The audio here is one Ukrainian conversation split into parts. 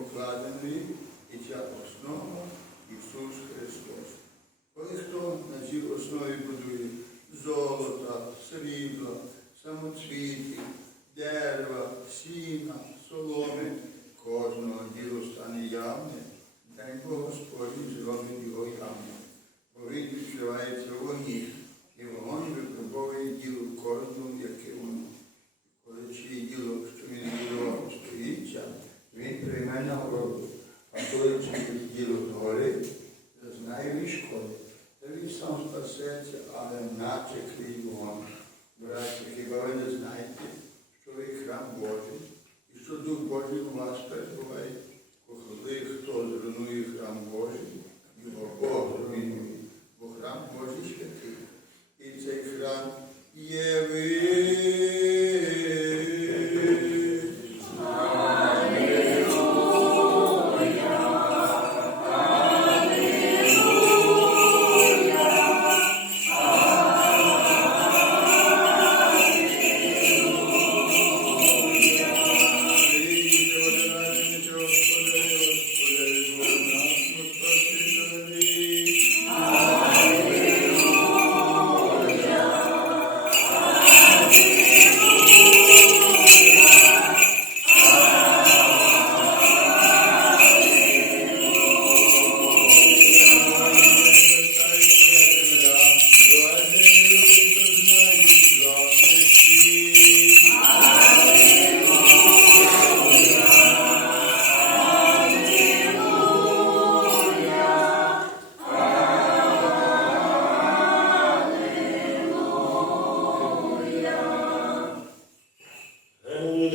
покладеної, і ця основа Ісус Христос. Коли хто на цій основі будує золота, срібла, самоцвітів, дерева, сіна,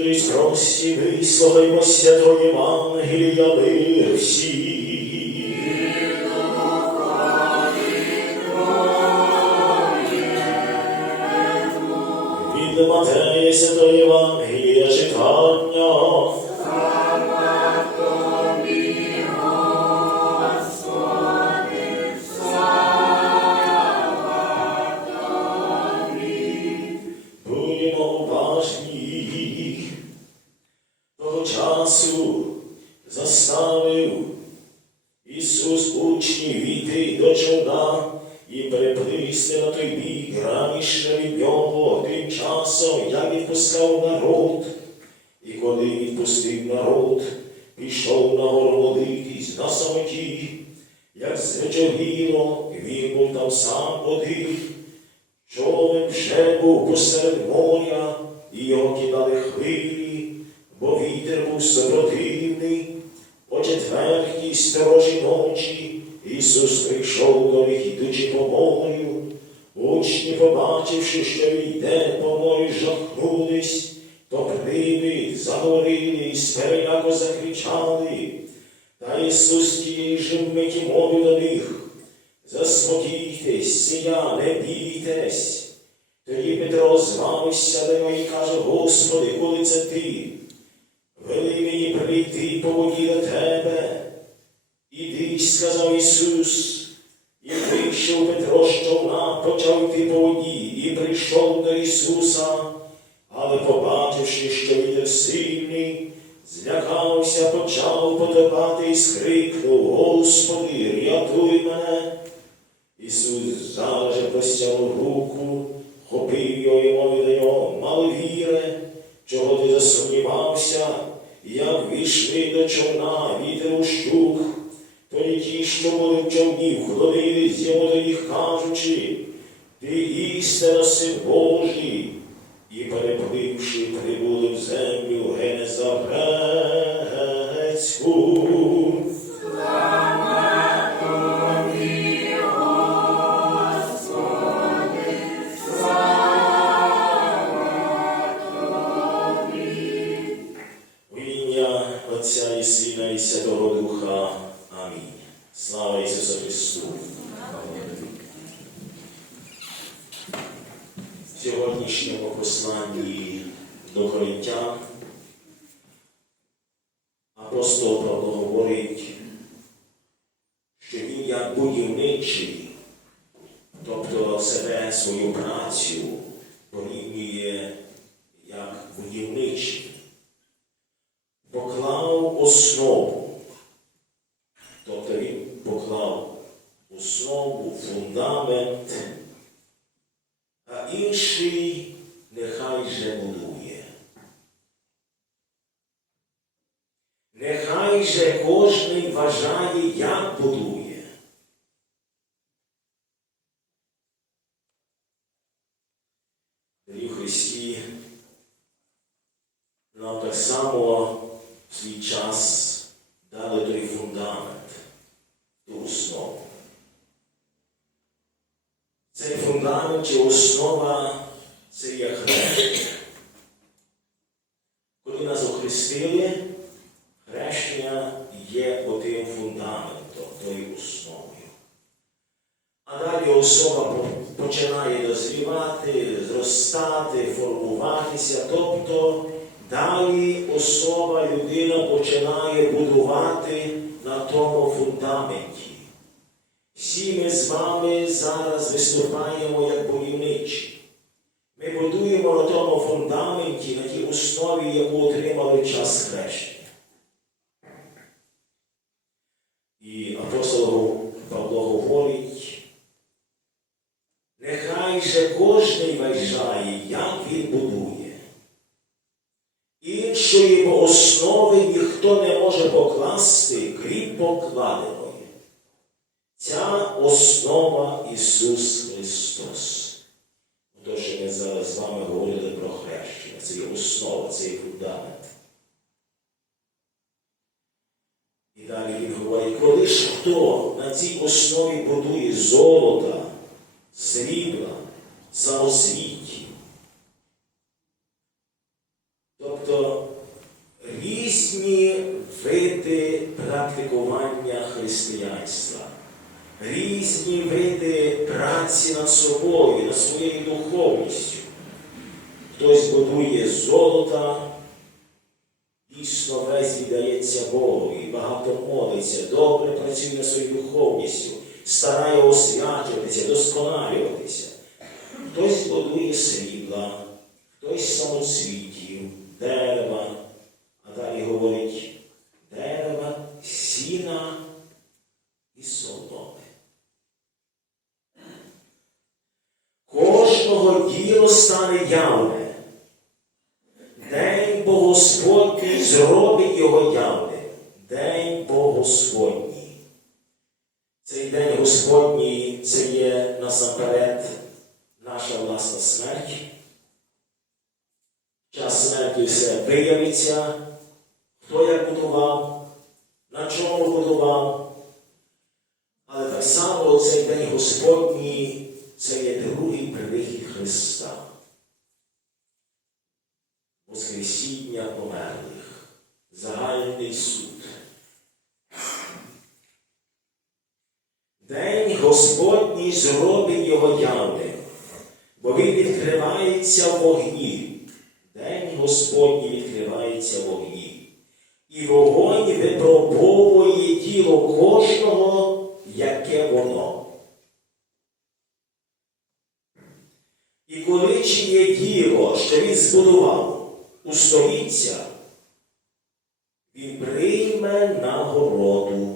Премудрість прості, вислухаймо святої Євангелія мир всі. Від Матея Святої Євангелія заставив Ісус учнів йти до човна і переплисти на той бік раніше від нього тим часом, як відпускав народ. І коли відпустив народ, пішов на гору молитись на самоті, як звечоріло, він був там сам один. Човен вже був посеред моря, і його кидали хвилі, бо вітер був супротивний. О четвертій сторожі ночі Ісус прийшов до них, ідучи по морю. Учні, побачивши, що йде по морю, жахнулись, то привид заговорили і спереляко закричали. Та Ісус тієї ж миті мовив до них. Заспокійтесь, сія, не бійтесь. Тоді Петро звавився до нього і каже, Господи, коли це ти? Вели мені прийти по воді до тебе. Іди, сказав Ісус, і вийшов Петро з човна, почав йти по воді, і прийшов до Ісуса, але побачивши, що вітер сильний, злякався, почав потопати і скрикнув, Господи, рятуй мене. Ісус зараз же руку, хопив його і мовив до нього, мало віре, чого ти засумнівався, як війшли до човна, вітер ущух, тоді були в човні човнів, ходились йому їх, кажучи, ти істина син Божий, і перепливши, прибули в землю Генезавра. Поклав основу, тобто він поклав основу, фундамент, а інший нехай же будує. Нехай же кожний вважає, як будує. Дорогі в Христі, нам так само в свій час дали той фундамент, ту основу. Фундамент чи основа це є хрещення. Коли нас охрестили, хрещення є отим фундаментом, тою основою. А далі особа починає дозрівати, зростати, формуватися. Тобто далі особа, людина починає будувати на тому фундаменті. Всі ми з вами зараз виступаємо як будівничі. Ми будуємо на тому фундаменті, на тій основі, яку отримали час хрещення. І апостол Павло говорить, нехай же кожний вважає, як він будує. Іншої основи ніхто не може покласти, крім покладеної. Основа Ісус Христос. То, що ми зараз з вами говорили про хрещення, це є основа, це є фундамент. І далі він говорить, коли ж хто на цій основі будує золота, срібла, самосвіті, тобто різні види практикування християнства, різні види праці над собою, над своєю духовністю. Хтось будує золота, дійсно весь віддається Богу і багато молиться, добре працює над своєю духовністю, старає освячуватися, досконалюватися. Хтось будує срібла, хтось самоцвітів, дерева, а далі говорить дерева, сіна і соломи. Кожного діло стане явне. День Бо Господній зробить його явним. День Бо Господній. Цей день Господній це є насамперед наша власна смерть. Час смерті все виявиться, хто як будував, на чому будував. Але так само цей день Господній це є другий прихід Христа. Воскресіння померлих, загальний суд. День Господній зробить його явним, бо він відкривається в вогні. День Господній відкривається в вогні. І вогонь випробовує тіло кожного, яке воно. І коли чиє діло, що він збудував, устоїться, він прийме нагороду.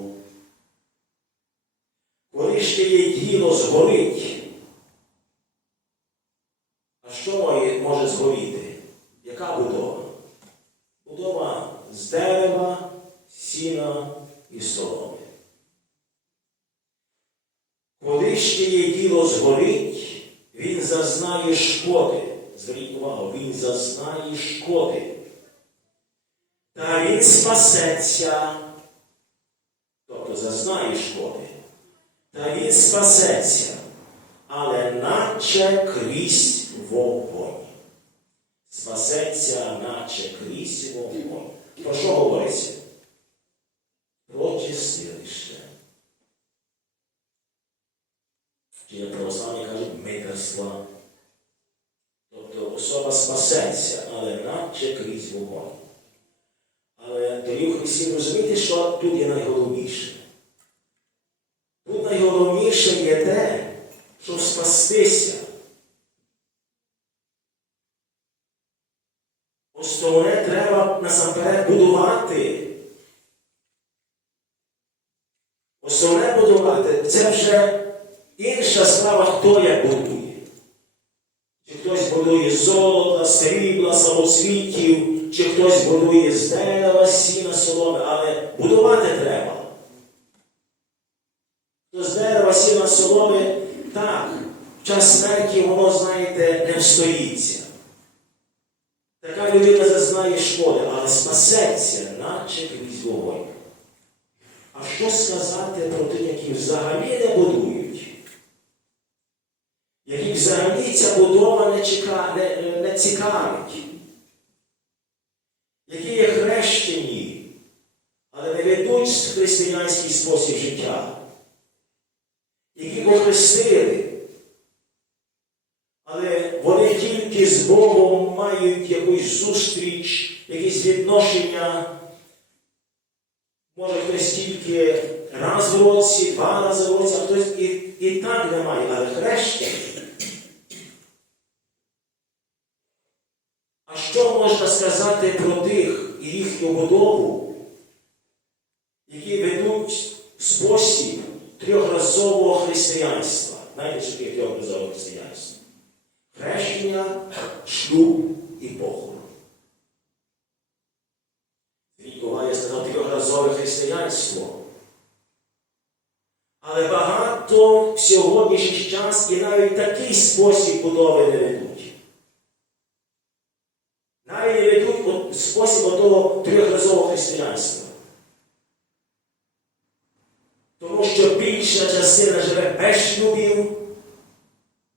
але наче крізь вогонь. Спасеться, наче крізь вогонь. Про що говориться? Про чистилище. Чи як православні кажуть мигаслав. Тобто особа спасеться, але наче крізь вогонь. Але дорів Христів розумієте, що тут є найголовніше. Тут найголовніше є те, щоб спастися. Основне треба насамперед будувати. Основне будувати це вже інша справа, хто як будує. Чи хтось будує золота, срібла, самоцвітів, чи хтось будує з дерева, сіна, соломи, але будувати треба. То з дерева, сіна, соломи, так, в час смерті воно, знаєте, не встоїться. Така людина зазнає шкоди, але спасеться, наче крізь вогонь. А що сказати про тих, які взагалі не будують? Які взагалі ця будова не, чека, не, не цікавить? Які є хрещені, але не ведуть християнський спосіб життя? Які охрестили? Але вони тільки з Богом мають якусь зустріч, якісь відношення. Може хтось тільки раз в році, два рази в році, а хтось і, і так не має, але хрещення. А що можна сказати про тих і їхню будову, які ведуть спосіб трьохразового християнства? Знаєте, що таке трьохразове християнство? Хрещення, шлюб і похорон. Ніколай сказав трьохразове християнство. Але багато в сьогоднішній час і навіть такий спосіб будови не ведуть. Навіть не ведуть спосіб того трьохразового християнства. Тому що більша частина живе без шлюбів,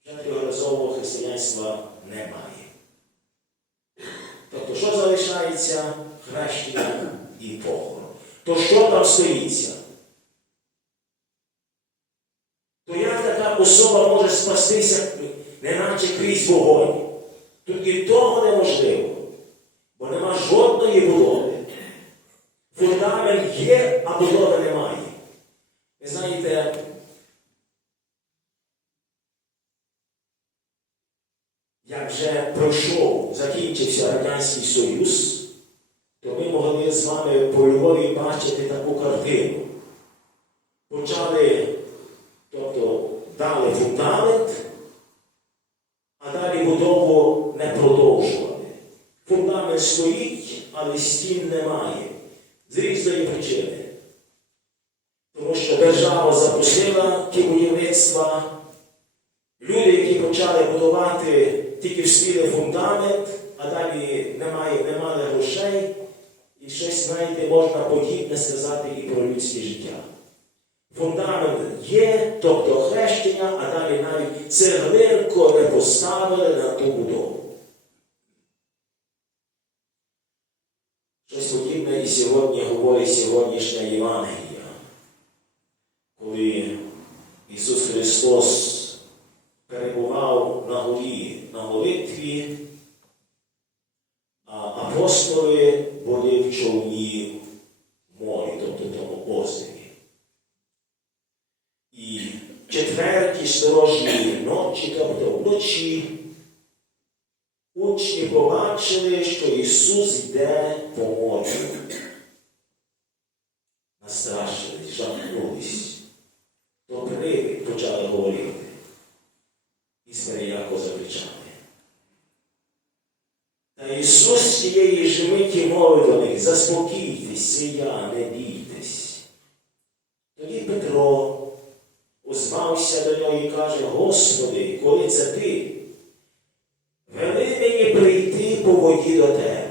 вже трьохразового християнства немає. Тобто, що залишається хрещення і похорон? То що там стоїться? То як така особа може спастися, неначе крізь вогонь? І того неможливо, бо нема жодної будови. Фундамент є, а будови немає. Ви знаєте, як вже пройшов, закінчився Радянський Союз, то ми могли з вами по Львові бачити таку картину. Почали, тобто дали фундамент, а далі будову не продовжували. Фундамент стоїть, але стін немає. З різної причини. Тому що держава запустила ті будівництва, Люди, які почали будувати, тільки вспіли фундамент, а далі немає, не мали грошей, і щось, знаєте, можна подібне сказати і про людське життя. Фундамент є, тобто хрещення, а далі навіть цеглинку не поставили на ту будову. Щось подібне і сьогодні говорить сьогоднішня Євангелія, коли Ісус Христос перебував на горі на молитві, а апостоли були в човні в морі, тобто в тому озері. І в четвертій сторожній ночі, тобто вночі, учні побачили, що Ісус йде по морю. Настрашились, жахнулись. То привид почали говорити і переляко закричали. Та Ісус з цієї ж миті мовив до них, заспокійтесь, я, не бійтесь. Тоді Петро озвався до нього і каже, Господи, коли це ти, вели мені прийти по воді до тебе.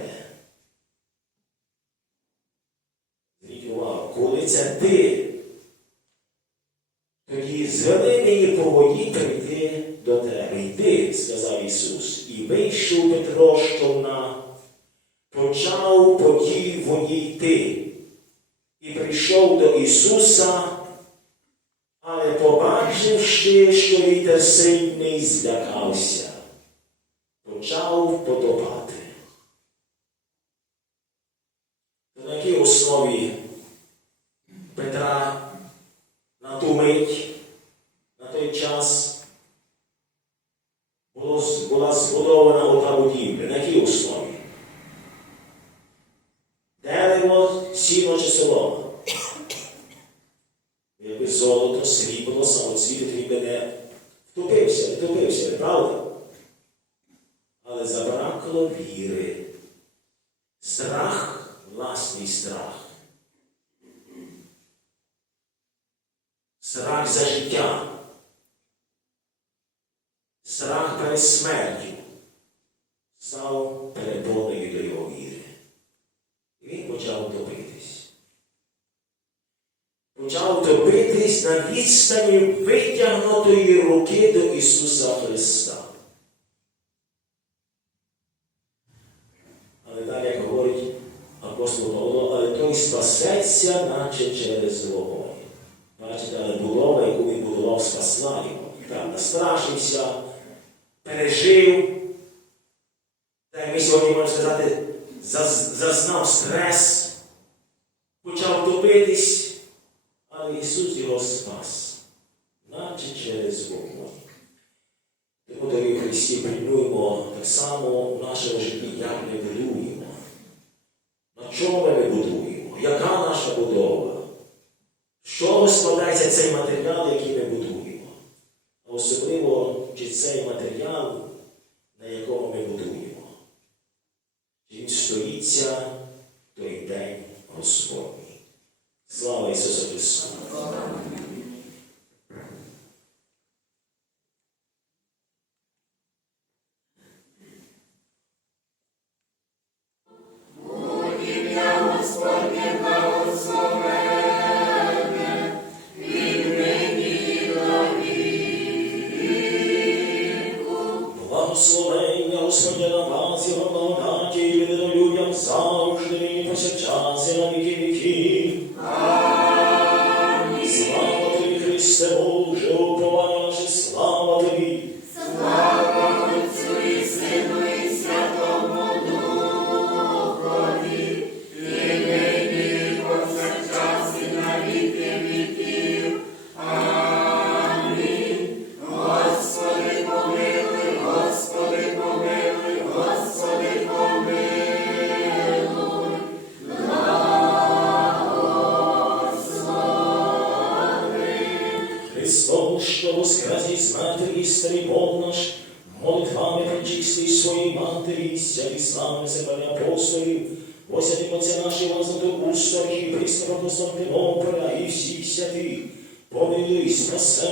Зверніть увагу, коли це ти, тоді звели мені по воді прийти до тебе. Йди, сказав Ісус, і вийшов Петро з почав по тій воді йти, і прийшов до Ісуса, але побачивши, що вітер сильний, злякався. почав подобати. То на якій основі Петра на ту мить, на той час було, з- була збудована ота будівля. На якій основі? Дерево, сіно чи солома? Якби золото, срібло, самоцвіти, твій би не втопився, втопився, правда? Але забракло віри. Страх, власний страх. Страх за життя. Страх перед смертю став перепоною до його віри. І він почав топитись. Почав топитись на відстані витягнутої руки до Ісуса Христа. Але далі, як говорить апостол Павло, але той спасеться, наче через вогонь. Бачите, але булава, яку він будував, спасла його. Так, настрашився, пережив. Та й ми сьогодні можемо сказати, зазнав стрес, почав топитись, але Ісус його спас, наче через вогонь. Тому, дорогі в Христі, пильнуємо так само в нашому житті, як ми будуємо. На чому ми будуємо? Яка наша будова? Що розкладається цей матеріал, nosso. Старий Бог наш, молитвами причистий своїй матері, святі слави себе апостолів, посяти Отця нашого Златоуста, архіпископа Константинополя і всіх святих, помилуй, спасе